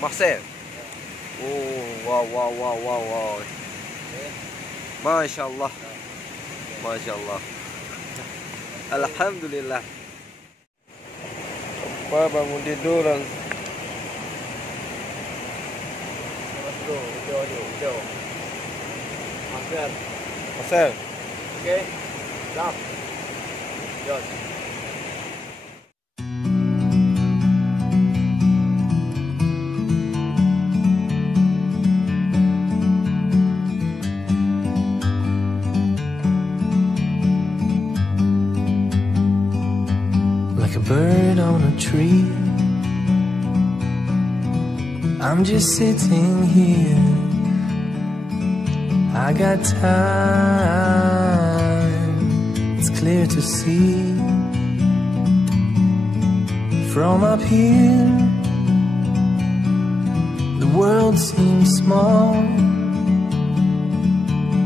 Marcel. Oh, wow, wow, wow, wow, wow. Masya Allah. Masya Allah. Alhamdulillah. Apa bangun tidur orang? Hijau. Marcel. Marcel. Okey. Dah. Jos. Like a bird on a tree, I'm just sitting here. I got time, it's clear to see. From up here, the world seems small.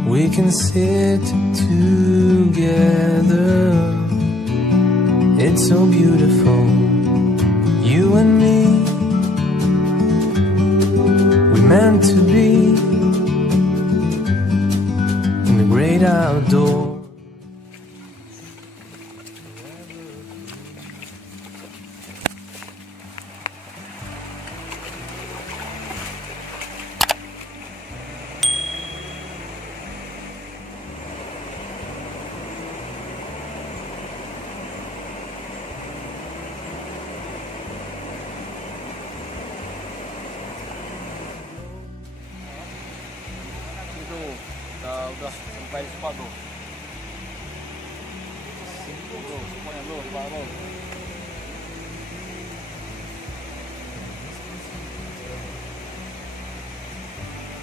We can sit together. It's so beautiful, you and me. We're meant to be in the great outdoors. Udah sampai spot tu. Sini bro, spotnya bro, di bawah bro.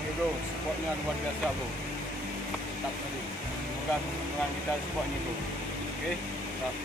Ini bro, spotnya luar biasa bro. Tak tadi. Semoga kita spot ni bro. Okey, tak.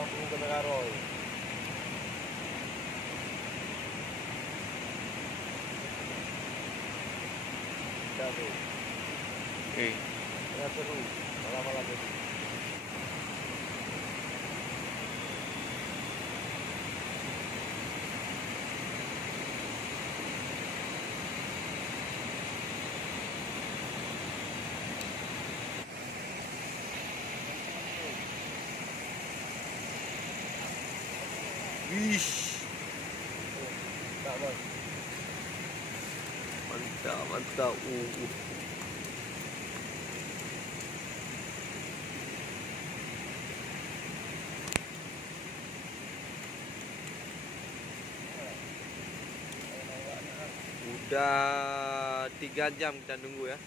Kampung Kemenaroi. Dah bro. Okay. Tengah seru. Malam-malam tadi. Wish. Tak bang. Mantap, mantap. Udah 3 jam kita nunggu ya.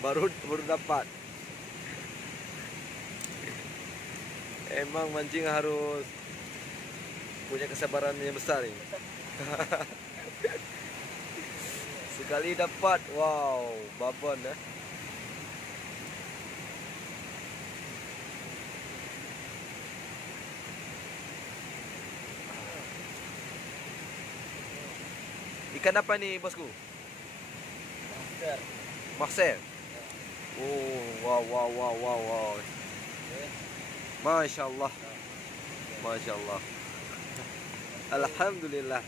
Baru dapat. Emang mancing harus punya kesabaran yang besar ini. Sekali dapat, wow, babon ya. Ikan apa nih bosku? Master. Marcel. Oh, wow. Masya Allah. Masya Allah. Alhamdulillah.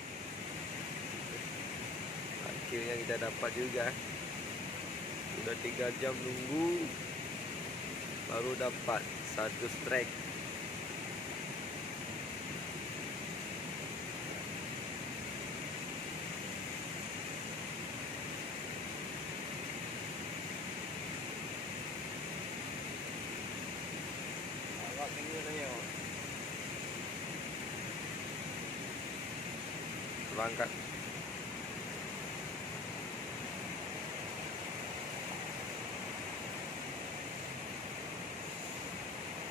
Akhirnya kita dapat juga. Sudah 3 jam nunggu, baru dapat 1 strike. Awak tinggi tanya. Berangkat.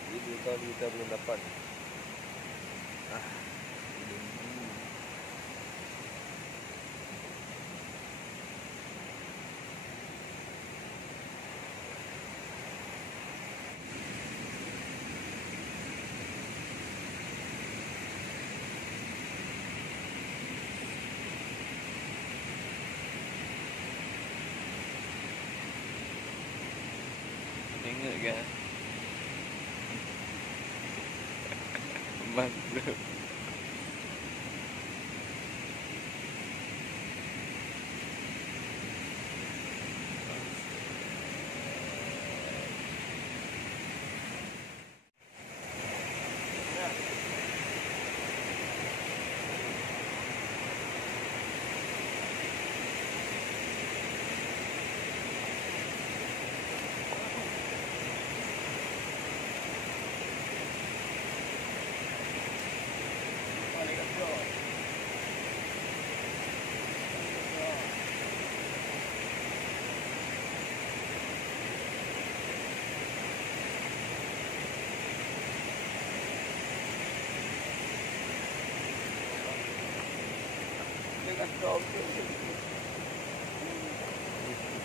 Jadi tahun kita belum dapat. Tengok kan. Mantap.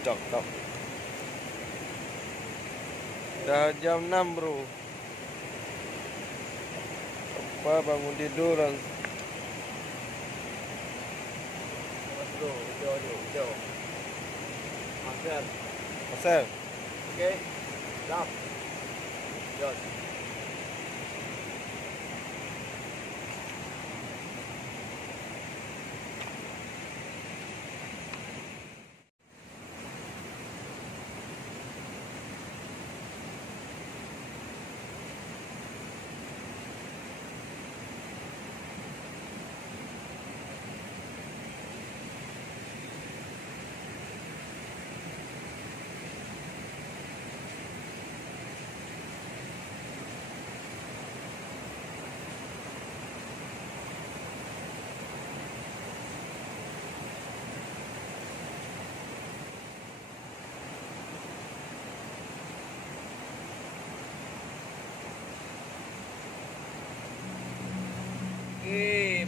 Cakap. Dah jam 6 bro. Apa bangun tidur kan? Mas bro, hijau. Master. Pasal? Okey. Lap. Jod.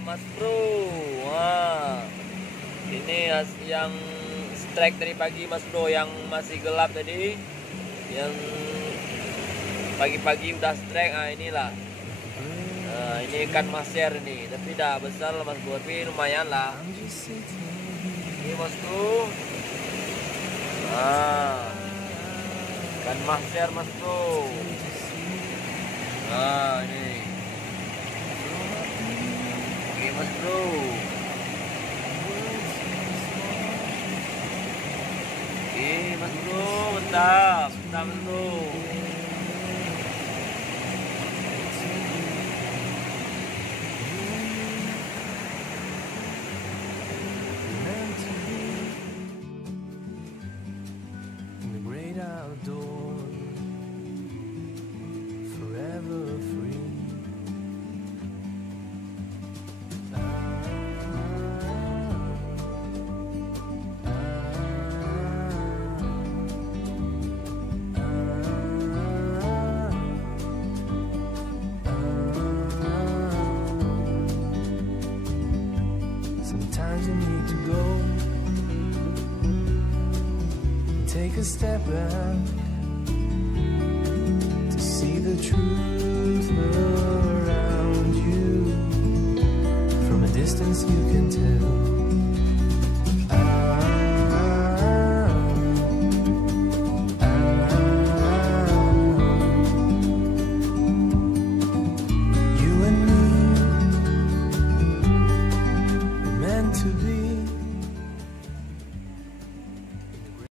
Mas bro, wah, ini yang strike tadi pagi mas bro, yang masih gelap tadi, yang pagi-pagi udah strike. Inilah ini ikan maser ini, tapi dah besar lah Mas Bro, tapi lumayan lah. Ini Mas Bro. Nah, ikan maser Mas Bro. Nah, ini. Oke Mas Bro. Oke Mas Bro, mantap, mantap Mas Bro. In the great outdoors, forever free. Sometimes you need to go, take a step back to see the truth around you. From a distance you can tell. You and me were meant to be.